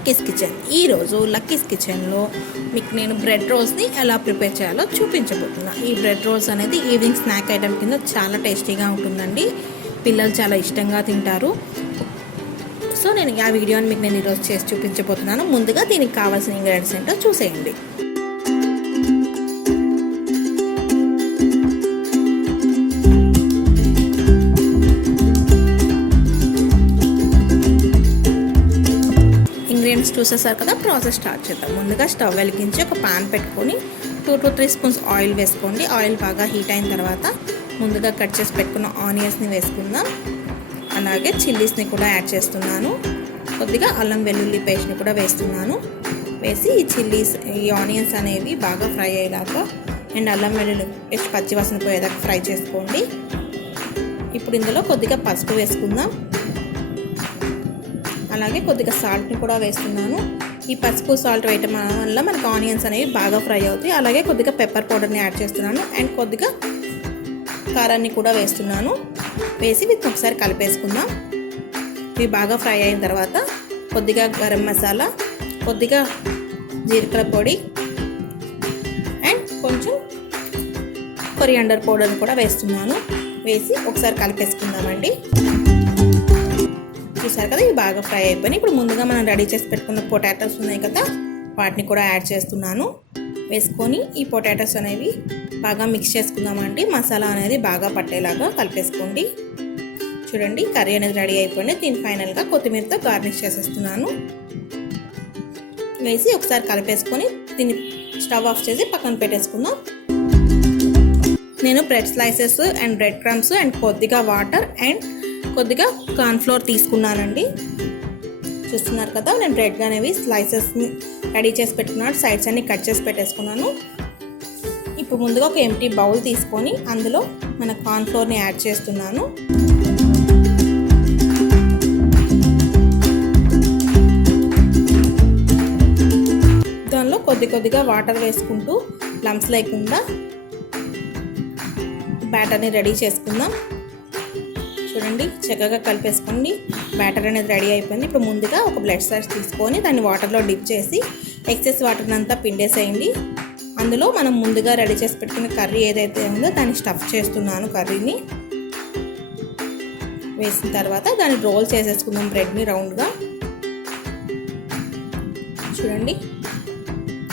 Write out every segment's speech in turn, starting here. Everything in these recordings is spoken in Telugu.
Lucky's kitchen. ఈరోజు లక్కీస్ కిచెన్లో మీకు నేను బ్రెడ్ రోల్స్ని ఎలా ప్రిపేర్ చేయాలో చూపించబోతున్నా. ఈ బ్రెడ్ రోల్స్ అనేది ఈవినింగ్ స్నాక్ ఐటమ్ కింద చాలా టేస్టీగా ఉంటుందండి. పిల్లలు చాలా ఇష్టంగా తింటారు. సో నేను ఆ వీడియోని మీకు నేను ఈరోజు చేసి చూపించబోతున్నాను. ముందుగా దీనికి కావాల్సిన ఇంగ్రీడియంట్స్ ఏంటో చూసేయండి. ఇంగ్రీడియంట్స్ చూసేసారు కదా, ప్రాసెస్ స్టార్ట్ చేద్దాం. ముందుగా స్టవ్ వెలిగించి ఒక పాన్ పెట్టుకొని 2 to 3 స్పూన్స్ ఆయిల్ వేసుకోండి. ఆయిల్ బాగా హీట్ అయిన తర్వాత ముందుగా కట్ చేసి పెట్టుకున్న ఆనియన్స్ని వేసుకుందాం. అలాగే చిల్లీస్ని కూడా యాడ్ చేస్తున్నాను. కొద్దిగా అల్లం వెల్లుల్లి పేస్ట్ని కూడా వేస్తున్నాను. వేసి ఈ ఆనియన్స్ అనేవి బాగా ఫ్రై అయ్యేదాకా అండ్ అల్లం వెల్లుల్లి పేస్ట్ పచ్చివాసన పోయేదాకా ఫ్రై చేసుకోండి. ఇప్పుడు ఇందులో కొద్దిగా పసుపు వేసుకుందాం. అలాగే కొద్దిగా సాల్ట్ని కూడా వేస్తున్నాను. ఈ పసుపు సాల్ట్ వేయటం వల్ల మనకు ఆనియన్స్ అనేవి బాగా ఫ్రై అవుతాయి. అలాగే కొద్దిగా పెప్పర్ పౌడర్ని యాడ్ చేస్తున్నాను అండ్ కొద్దిగా కారాన్ని కూడా వేస్తున్నాను. వేసి వీటిని ఒకసారి కలిపేసుకుందాం. ఇవి బాగా ఫ్రై అయిన తర్వాత కొద్దిగా గరం మసాలా, కొద్దిగా జీలకర్ర పొడి అండ్ కొంచెం కొరియాండర్ పౌడర్ని కూడా వేస్తున్నాను. వేసి ఒకసారి కలిపేసుకుందామండి. చూసారు కదా, ఇవి బాగా ఫ్రై అయిపోయినాయి. ఇప్పుడు ముందుగా మనం రెడీ చేసి పెట్టుకున్న పొటాటోస్ ఉన్నాయి కదా, వాటిని కూడా యాడ్ చేస్తున్నాను. వేసుకొని ఈ పొటాటోస్ అనేవి బాగా మిక్స్ చేసుకుందామండి. మసాలా అనేది బాగా పట్టేలాగా కలిపేసుకోండి. చూడండి, కర్రీ అనేది రెడీ అయిపోయింది. దీన్ని ఫైనల్గా కొత్తిమీరతో గార్నిష్ చేసేస్తున్నాను. వేసి ఒకసారి కలిపేసుకొని దీన్ని స్టవ్ ఆఫ్ చేసి పక్కన పెట్టేసుకుందాం. నేను bread slices and bread crumbs and కొద్దిగా వాటర్ అండ్ కొద్దిగా కార్న్ఫ్లోర్ తీసుకున్నానండి. చూస్తున్నారు కదా, నేను బ్రెడ్ అనేవి స్లైసెస్ని రెడీ చేసి పెట్టుకున్నాను. సైడ్స్ అన్ని కట్ చేసి పెట్టేసుకున్నాను. ఇప్పుడు ముందుగా ఒక ఎంటీ బౌల్ తీసుకొని అందులో మన కార్న్ఫ్లోర్ని యాడ్ చేస్తున్నాను. దానిలో కొద్దిగా వాటర్ వేసుకుంటూ లమ్స్ లేకుండా బ్యాటర్ని రెడీ చేసుకుందాం. చూడండి, చక్కగా కలిపేసుకోండి. బ్యాటర్ అనేది రెడీ అయిపోయింది. ఇప్పుడు ముందుగా ఒక బ్లెడ్ సాస్ తీసుకొని దాన్ని వాటర్లో డిప్ చేసి ఎక్సెస్ వాటర్ని అంతా పిండేసేయండి. అందులో మనం ముందుగా రెడీ చేసి పెట్టుకున్న కర్రీ ఏదైతే ఉందో దాన్ని స్టఫ్ చేస్తున్నాను. కర్రీని వేసిన తర్వాత దాన్ని రోల్ చేసేసుకుందాం బ్రెడ్ని రౌండ్గా. చూడండి,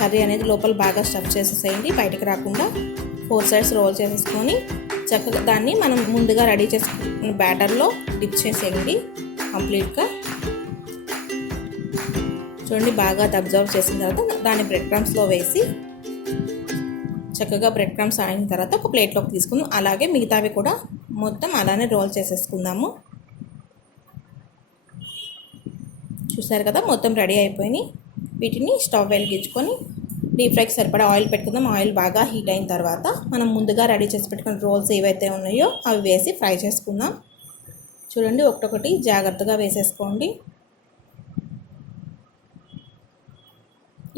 కర్రీ అనేది లోపల బాగా స్టఫ్ చేసేసేయండి, బయటకు రాకుండా 4 సైడ్స్ రోల్ చేసేసుకొని చక్కగా దాన్ని మనం ముందుగా రెడీ చేసుకున్న బ్యాటర్లో డిప్ చేసేయండి కంప్లీట్గా. చూడండి, బాగా అబ్జర్వ్ చేసిన తర్వాత దాన్ని బ్రెడ్ క్రమ్స్లో వేసి చక్కగా బ్రెడ్ క్రమ్స్ అయిన తర్వాత ఒక ప్లేట్లోకి తీసుకుందాం. అలాగే మిగతావి కూడా మొత్తం అలానే రోల్ చేసేసుకుందాము. చూసారు కదా, మొత్తం రెడీ అయిపోయినాయి. వీటిని స్టవ్ వెలిగించుకొని డీప్ ఫ్రైకి సరిపడా ఆయిల్ పెట్టుకుందాం. ఆయిల్ బాగా హీట్ అయిన తర్వాత మనం ముందుగా రెడీ చేసి పెట్టుకున్న రోల్స్ ఏవైతే ఉన్నాయో అవి వేసి ఫ్రై చేసుకుందాం. చూడండి, ఒకటొకటి జాగ్రత్తగా వేసేసుకోండి.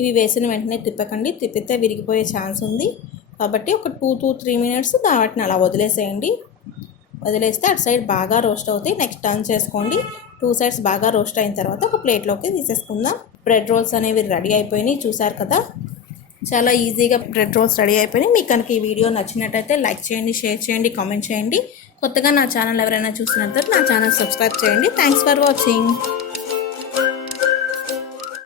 ఇవి వేసిన వెంటనే తిప్పకండి, తిప్పితే విరిగిపోయే ఛాన్స్ ఉంది. కాబట్టి ఒక 2 to 3 మినిట్స్ వాటిని అలా వదిలేసేయండి. వదిలేస్తే అటు సైడ్ బాగా రోస్ట్ అవుతాయి. నెక్స్ట్ టర్న్ చేసుకోండి. 2 సైడ్స్ బాగా రోస్ట్ అయిన తర్వాత ఒక ప్లేట్లోకి తీసేసుకుందాం. బ్రెడ్ రోల్స్ అనేవి రెడీ అయిపోయినాయి. చూసారు కదా, చాలా ఈజీగా బ్రెడ్ రోల్స్ రెడీ అయిపోయినాయి. మీకు కనుక ఈ వీడియో నచ్చినట్టయితే లైక్ చేయండి, షేర్ చేయండి, కామెంట్ చేయండి. కొత్తగా నా ఛానల్ ఎవరైనా చూసినట్లయితే నా ఛానల్ సబ్స్క్రైబ్ చేయండి. Thanks for watching.